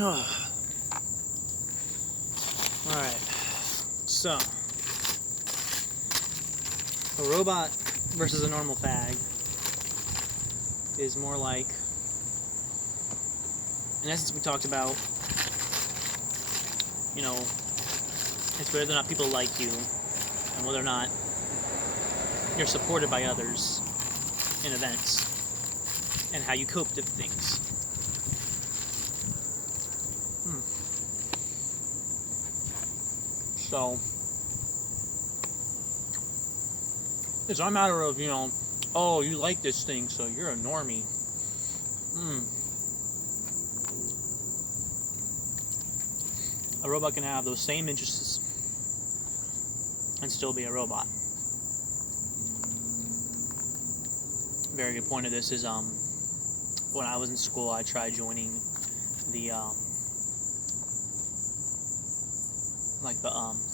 Alright. So, a robot versus a normal fag is more like, in essence, we talked about, it's whether or not people like you and whether or not you're supported by others in events and how you cope with things. So, it's not a matter of, oh, you like this thing, so you're a normie. A robot can have those same interests and still be a robot. Very good point of this is, when I was in school, I tried joining the,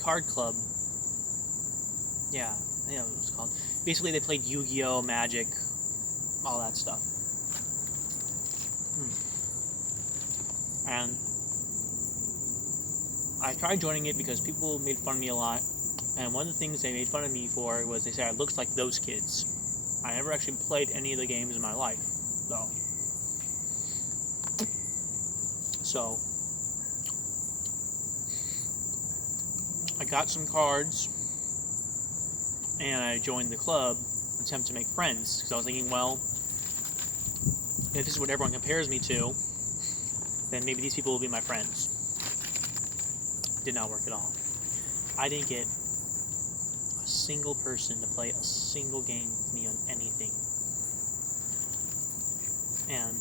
card club. Yeah, I think that's what it was called. Basically, they played Yu-Gi-Oh, Magic, all that stuff. And I tried joining it because people made fun of me a lot. And one of the things they made fun of me for was they said I looked like those kids. I never actually played any of the games in my life, though. So, I got some cards, and I joined the club, attempt to make friends, because I was thinking, well, if this is what everyone compares me to, then maybe these people will be my friends. Did not work at all. I didn't get a single person to play a single game with me on anything. And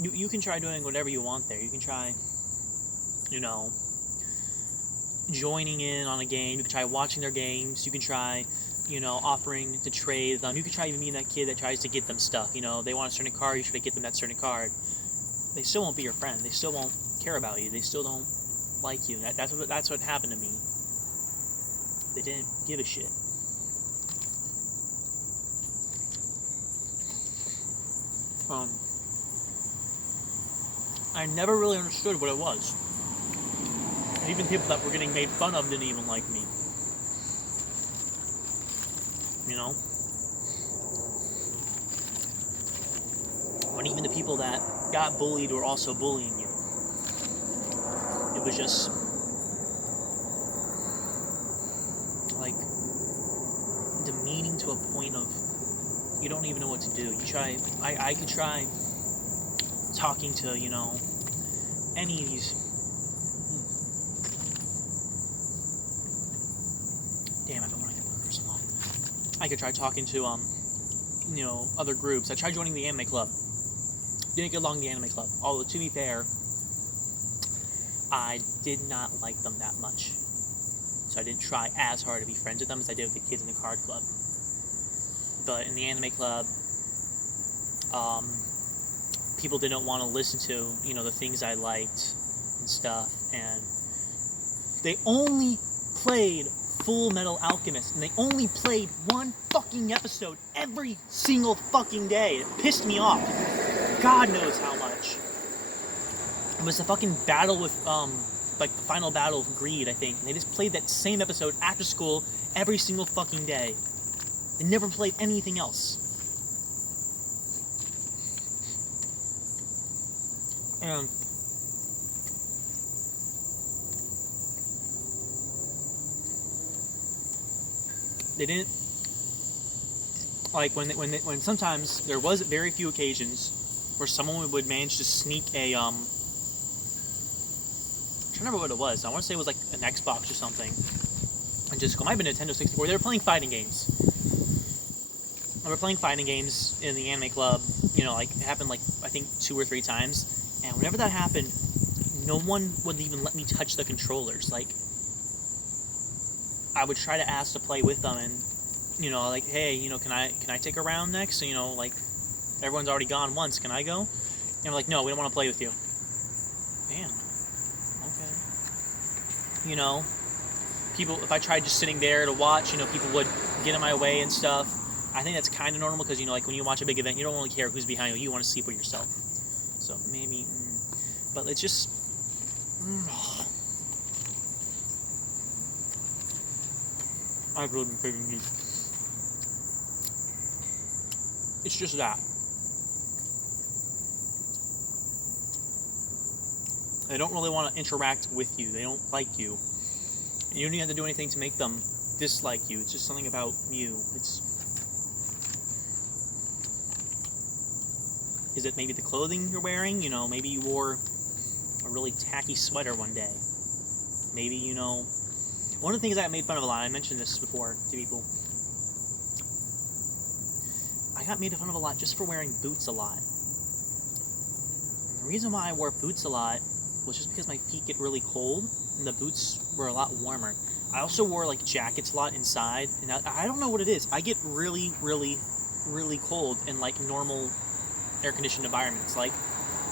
you can try doing whatever you want there. You can try, joining in on a game. You can try watching their games. You can try, offering to trade them. You can try even being that kid that tries to get them stuff. They want a certain card, you try to get them that certain card. They still won't be your friend. They still won't care about you. They still don't like you. That's what happened to me. They didn't give a shit. I never really understood what it was. Even people that were getting made fun of didn't even like me. When even the people that got bullied were also bullying you. It was just demeaning to a point of you don't even know what to do. I could try talking to, any of these. Damn, I've been wanting to work for so long. I could try talking to, other groups. I tried joining the anime club. Didn't get along in the anime club. Although, to be fair, I did not like them that much. So I didn't try as hard to be friends with them as I did with the kids in the card club. But in the anime club, people didn't want to listen to, the things I liked and stuff. And they only played Full Metal Alchemist, and they only played one fucking episode every single fucking day. It pissed me off. God knows how much. It was the fucking battle with, the final battle of Greed, I think. And they just played that same episode after school every single fucking day. They never played anything else. And they didn't when sometimes there was very few occasions where someone would manage to sneak a I'm trying to remember what it was. I want to say it was like an Xbox or something, and just go. Might have been Nintendo 64. They were playing fighting games. They were playing fighting games in the anime club. It happened I think 2 or 3 times. And whenever that happened, no one would even let me touch the controllers. I would try to ask to play with them, and hey, can I take a round next? Everyone's already gone once. Can I go? And I'm like, no, we don't want to play with you. Man, okay. People. If I tried just sitting there to watch, people would get in my way and stuff. I think that's kind of normal because when you watch a big event, you don't really care who's behind you. You want to see for yourself. so maybe, but it's just, I've really been craving these. It's just that. They don't really want to interact with you. They don't like you. You don't even have to do anything to make them dislike you. It's just something about you. Is it maybe the clothing you're wearing? You know, maybe you wore a really tacky sweater one day. Maybe, you know, one of the things I got made fun of a lot, I mentioned this before to people, I got made fun of a lot just for wearing boots a lot. And the reason why I wore boots a lot was just because my feet get really cold, and the boots were a lot warmer. I also wore, like, jackets a lot inside, and I don't know what it is. I get really, really, really cold in, like, normal air-conditioned environments. Like,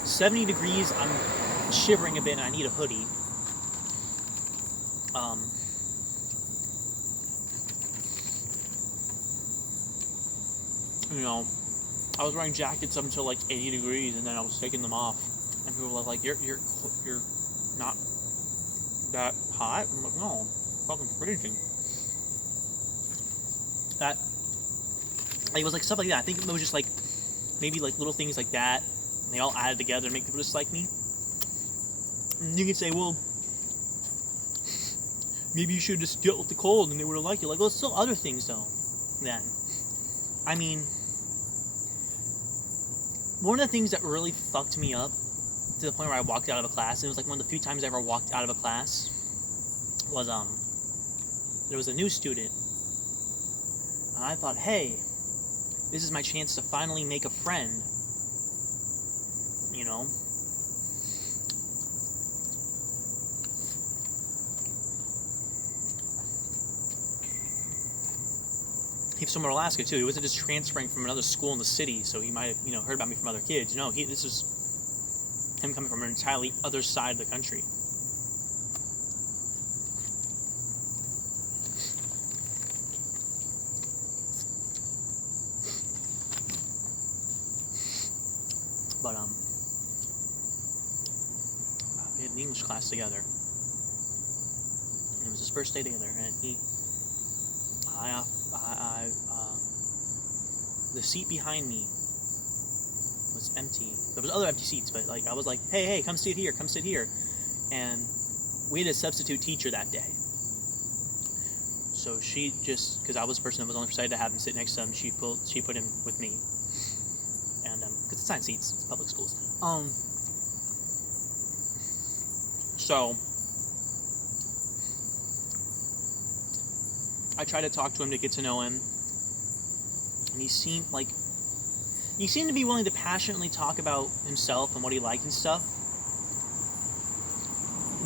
70 degrees, I'm shivering a bit, and I need a hoodie. You know, I was wearing jackets up until like 80 degrees, and then I was taking them off, and people were like, "You're not that hot?" I'm like, "No, I'm fucking freezing." That, like, it was like stuff like that. I think it was just like maybe like little things like that, and they all added together to make people dislike me. And you can say, well, maybe you should have just dealt with the cold and they would have liked you. Like, well, it's still other things though. Then, I mean, one of the things that really fucked me up to the point where I walked out of a class, and it was like one of the few times I ever walked out of a class, was there was a new student, and I thought, hey, this is my chance to finally make a friend, you know. He's from Alaska too. He wasn't just transferring from another school in the city, so he might have, you know, heard about me from other kids. No, this is him coming from an entirely other side of the country. But we had an English class together. And it was his first day together, and the seat behind me was empty. There was other empty seats, but like I was like, hey, come sit here. And we had a substitute teacher that day. So she just, because I was the person that was only excited to have him sit next to him, she put him with me. And because it's assigned seats, it's public schools. So I tried to talk to him to get to know him, and he seemed to be willing to passionately talk about himself and what he liked and stuff.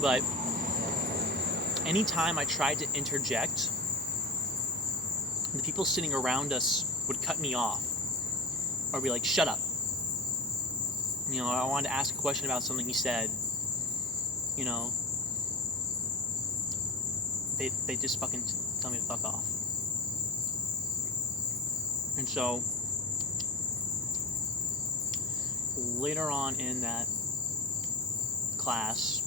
But anytime I tried to interject, the people sitting around us would cut me off or be like, "Shut up." You know, I wanted to ask a question about something he said. You know, they just fucking tell me to fuck off. And so later on in that class,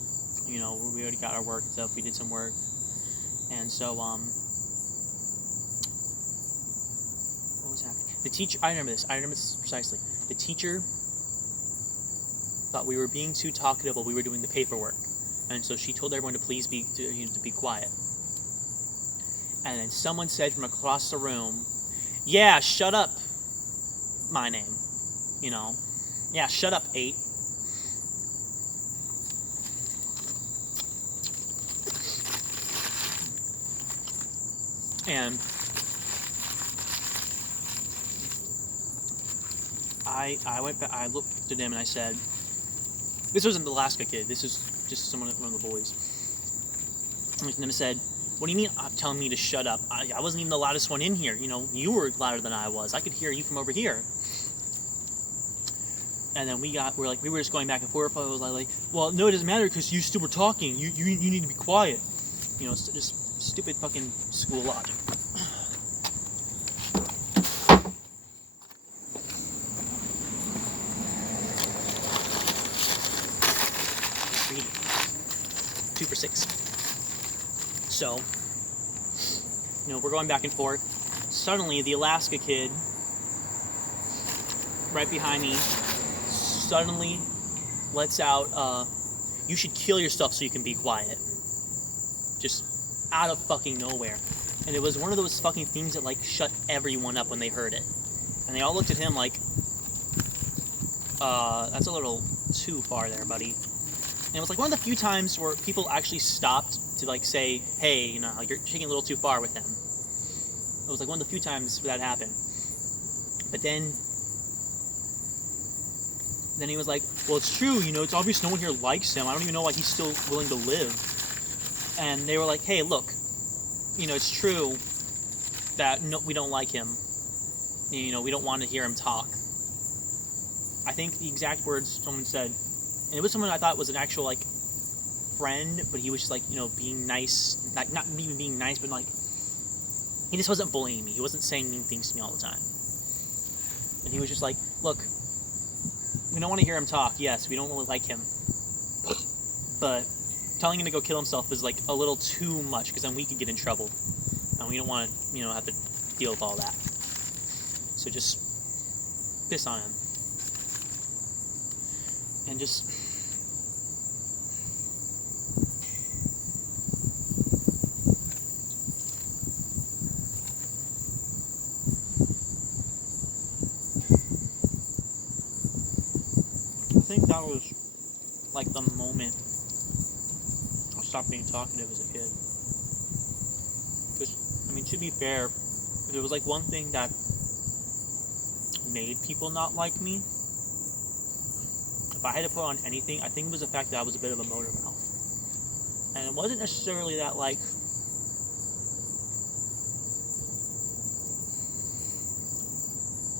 you know, we already got our work and stuff. We did some work, and so what was happening? The teacher, I remember this precisely. The teacher thought we were being too talkative while we were doing the paperwork, and so she told everyone to please be quiet. And then someone said from across the room, "Yeah, shut up, my name." You know, "Yeah, shut up, 8. And I went back, I looked at him and I said, this wasn't the Alaska kid, this is just one of the boys. I looked at him and said, "What do you mean telling me to shut up? I wasn't even the loudest one in here. You know, you were louder than I was. I could hear you from over here." And then we were just going back and forth. I was like, "Well, no, it doesn't matter because you still were talking. You need to be quiet." You know, just stupid fucking school logic. for 6. So, we're going back and forth. Suddenly, the Alaska kid, right behind me, suddenly lets out, you should kill yourself so you can be quiet. Just out of fucking nowhere. And it was one of those fucking things that, like, shut everyone up when they heard it. And they all looked at him like, that's a little too far there, buddy. And it was like one of the few times where people actually stopped to, like, say, hey, you're taking a little too far with him. It was like one of the few times where that happened. But then he was like, well, it's true, it's obvious no one here likes him. I don't even know why he's still willing to live. And they were like, hey, look, it's true that we don't like him. We don't want to hear him talk. I think the exact words someone said, and it was someone I thought was an actual, like, friend, but he was just, like, being nice, not even being nice, but, like, he just wasn't bullying me. He wasn't saying mean things to me all the time. And he was just like, look, we don't want to hear him talk. Yes, we don't really like him. But telling him to go kill himself is, like, a little too much, because then we could get in trouble. And we don't want to, have to deal with all that. So just piss on him. And just... I think that was, like, the moment I stopped being talkative as a kid. Because, to be fair, if there was, like, one thing that made people not like me, if I had to put on anything, I think it was the fact that I was a bit of a motor mouth. And it wasn't necessarily that, like,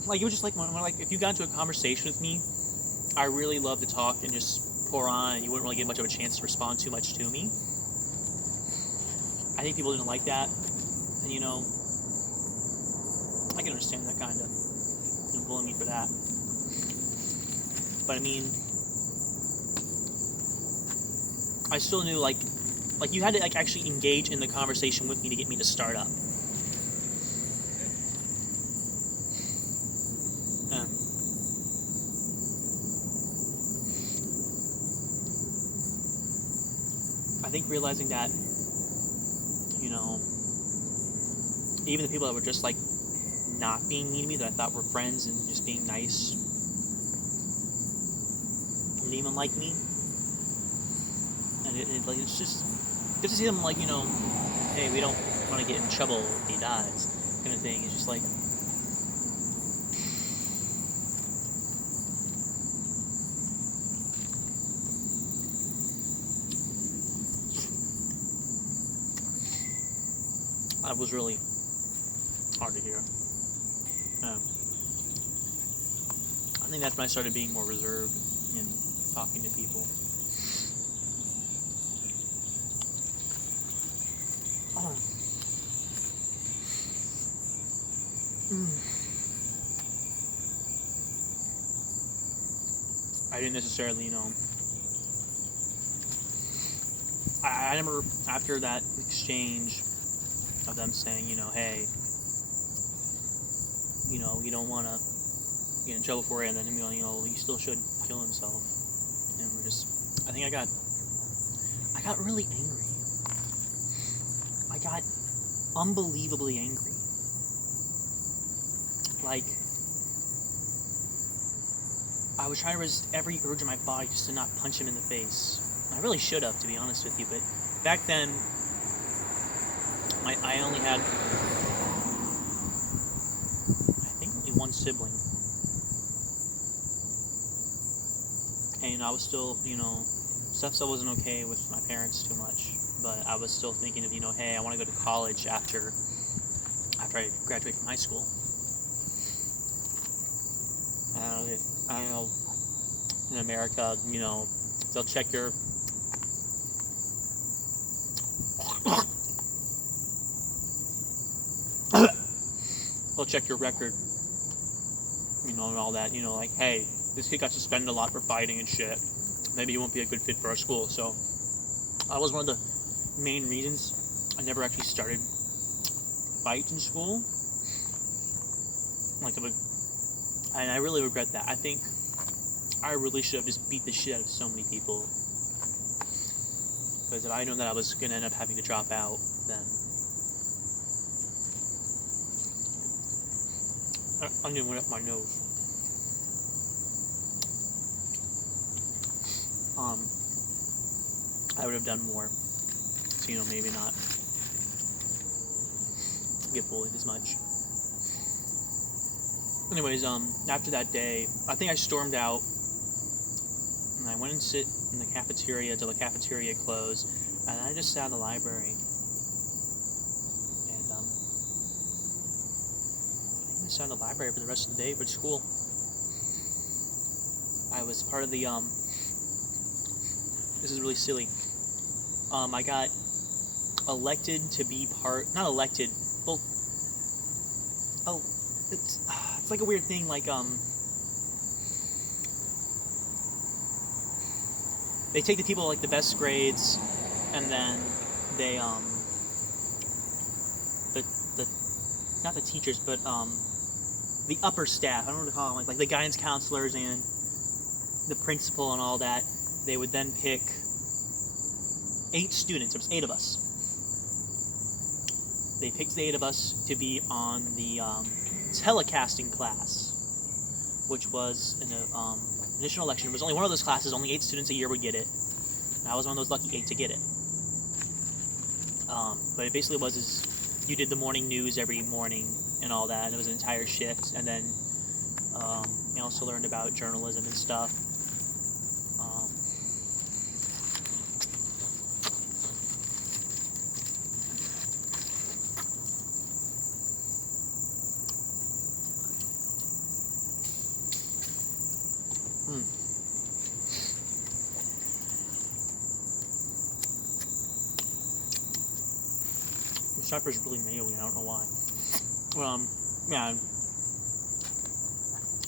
it was just like, when if you got into a conversation with me, I really love to talk and just pour on, and you wouldn't really get much of a chance to respond too much to me. I think people didn't like that, and I can understand that kind of. Don't bully me for that. But I still knew, like you had to, like, actually engage in the conversation with me to get me to start up. I think realizing that, even the people that were just, like, not being mean to me, that I thought were friends and just being nice, didn't even like me. And it's just good to see them, like, hey, we don't want to get in trouble if he dies, kind of thing. It's just like, that was really hard to hear. I think that's when I started being more reserved in talking to people. I didn't necessarily, I remember after that exchange of them saying, hey, you don't want to get in trouble for it, and then he still should kill himself. And I think I got really angry. I got unbelievably angry. Like, I was trying to resist every urge in my body just to not punch him in the face. I really should have, to be honest with you, but back then, I only had, I think, only one sibling. And I was still, stuff still wasn't okay with my parents too much, but I was still thinking of, hey, I want to go to college after I graduate from high school. I don't know, in America, they'll check your record, and all that, like, hey, this kid got suspended a lot for fighting and shit. Maybe he won't be a good fit for our school, so That was one of the main reasons I never actually started fights in school. And I really regret that. I think I really should have just beat the shit out of so many people. Because if I known that I was going to end up having to drop out, then onion went up my nose. I would have done more. So, maybe not get bullied as much. Anyways, after that day, I think I stormed out, and I went and sit in the cafeteria till the cafeteria closed, and I just sat in the library, and I sat in the library for the rest of the day for school. I was part of the, this is really silly, I got elected to be not elected, well, it's like a weird thing, they take the people the best grades, and then they not the teachers, but the upper staff, I don't know what to call them, like the guidance counselors and the principal and all that. They would then pick 8 students. There was 8 of us. They picked the 8 of us to be on the telecasting class, which was an additional election. It was only one of those classes. Only 8 students a year would get it. And I was one of those lucky 8 to get it. But it basically was you did the morning news every morning and all that, and it was an entire shift. And then we also learned about journalism and stuff. The pepper's really mayo-y, I don't know why. Yeah.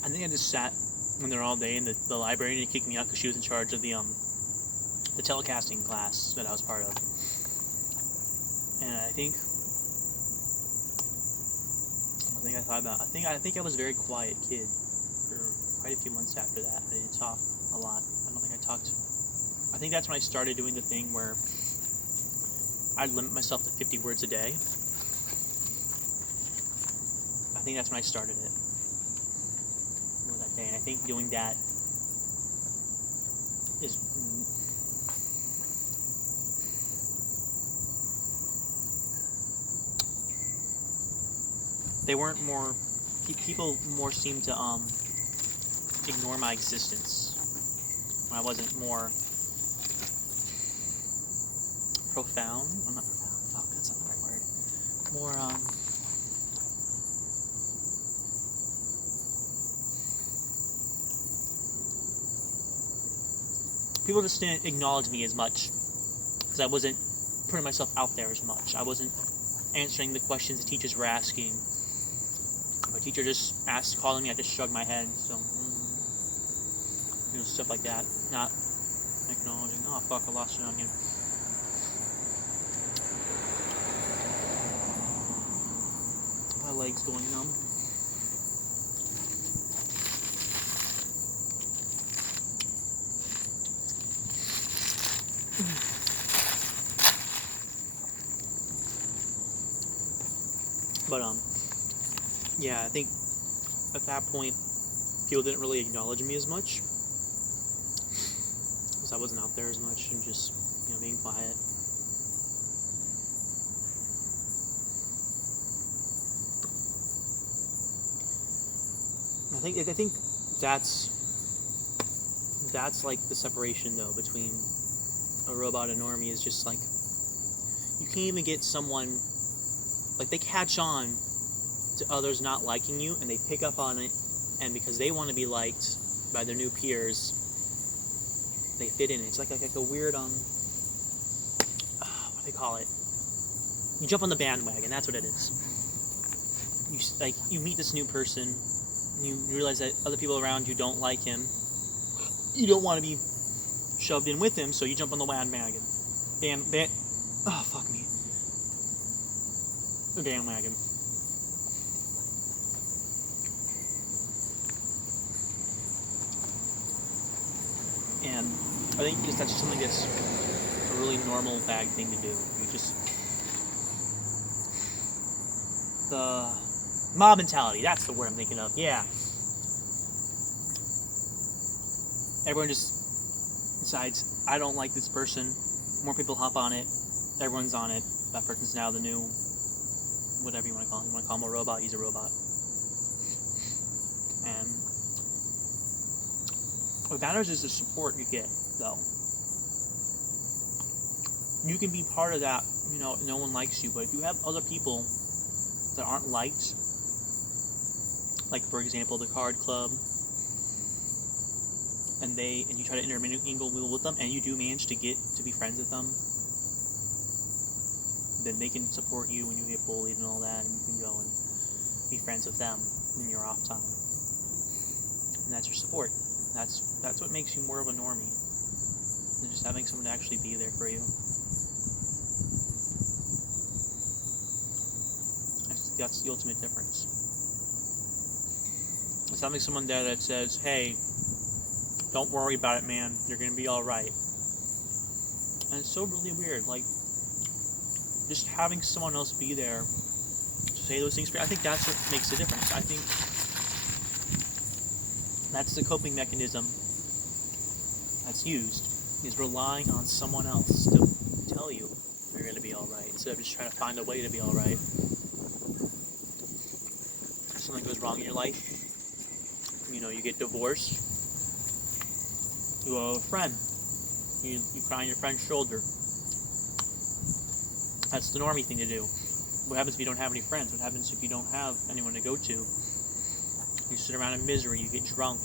I think I just sat in there all day in the library, and he kicked me out because she was in charge of the telecasting class that I was part of. And I think I was a very quiet kid for quite a few months after that. I didn't talk a lot. I don't think I talked. I think that's when I started doing the thing where I'd limit myself to 50 words a day. I think that's when I started it. That day, and I think doing that is people more seemed to ignore my existence when I wasn't more profound. I'm not profound. Fuck, that's not the right word. More people just didn't acknowledge me as much because I wasn't putting myself out there as much. I wasn't answering the questions the teachers were asking. My teacher just calling me, I just shrugged my head. So, stuff like that. Not acknowledging. Oh fuck, I lost an onion. My leg's going numb. But yeah, I think at that point people didn't really acknowledge me as much because I wasn't out there as much and just being quiet. I think that's like the separation though between a robot and normie is just like you can't even get someone like they catch on to others not liking you and they pick up on it, and because they want to be liked by their new peers, they fit in. It's like a weird what do they call it? You jump on the bandwagon. That's what it is. You meet this new person, you realize that other people around you don't like him. You don't want to be shoved in with him, so you jump on the bandwagon. Oh, fuck me. The bandwagon. And I think that's just something that's a really normal bag thing to do. You just... The mob mentality, that's the word I'm thinking of. Yeah. Everyone just decides, I don't like this person. More people hop on it. Everyone's on it. That person's now the new, whatever you want to call him. You want to call him a robot? He's a robot. And what matters is the support you get, though. You can be part of that, no one likes you, but if you have other people that aren't liked, like for example the card club, and you try to intermingle with them, and you do manage to get to be friends with them, then they can support you when you get bullied and all that, and you can go and be friends with them in your off time. And that's your support. That's what makes you more of a normie than just having someone to actually be there for you. That's the ultimate difference. It's having someone there that says, hey, don't worry about it, man. You're going to be alright. And it's so really weird. Like, just having someone else be there to say those things for you, I think that's what makes the difference. I think that's the coping mechanism that's used, is relying on someone else to tell you you're going to be alright, instead of just trying to find a way to be alright. If something goes wrong in your life, you get divorced, you go to a friend, you cry on your friend's shoulder. That's the normie thing to do. What happens if you don't have any friends? What happens if you don't have anyone to go to? You sit around in misery, you get drunk.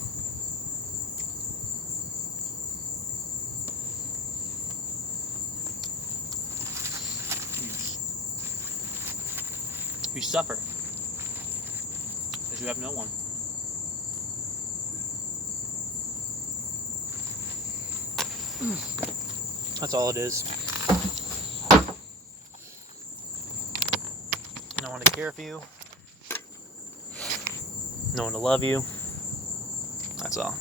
You suffer because you have no one. That's all it is. No one to care for you. No one to love you. That's all.